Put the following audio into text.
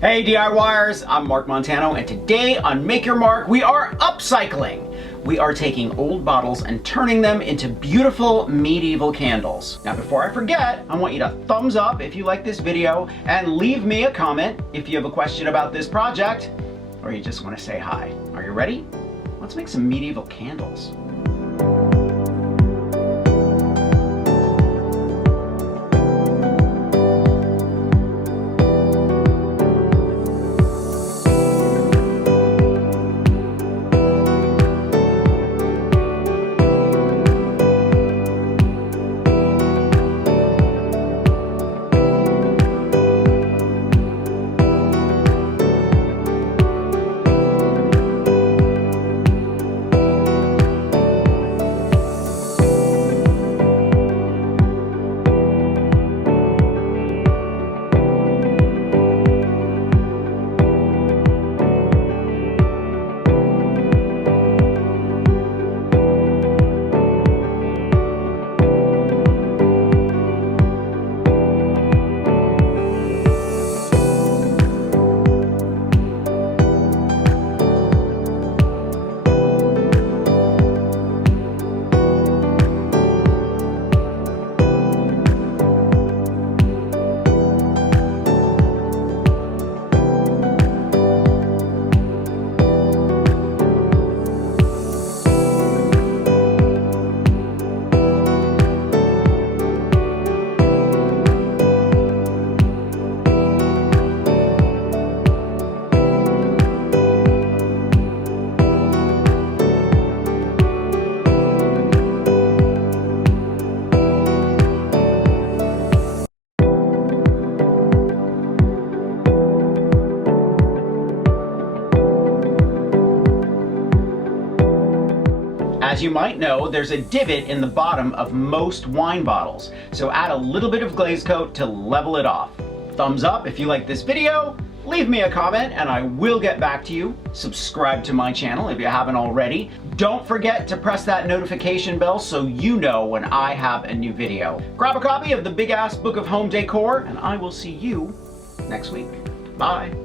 Hey DIYers, I'm Mark Montano, and today on Make Your Mark, we are upcycling. We are taking old bottles and turning them into beautiful medieval candles. Now before I forget, I want you to thumbs up if you like this video and leave me a comment if you have a question about this project or you just want to say hi. Are you ready? Let's make some medieval candles. As you might know, there's a divot in the bottom of most wine bottles, so add a little bit of glaze coat to level it off. Thumbs up if you like this video, leave me a comment and I will get back to you. Subscribe to my channel if you haven't already. Don't forget to press that notification bell so you know when I have a new video. Grab a copy of the Big Ass Book of Home Decor and I will see you next week. Bye.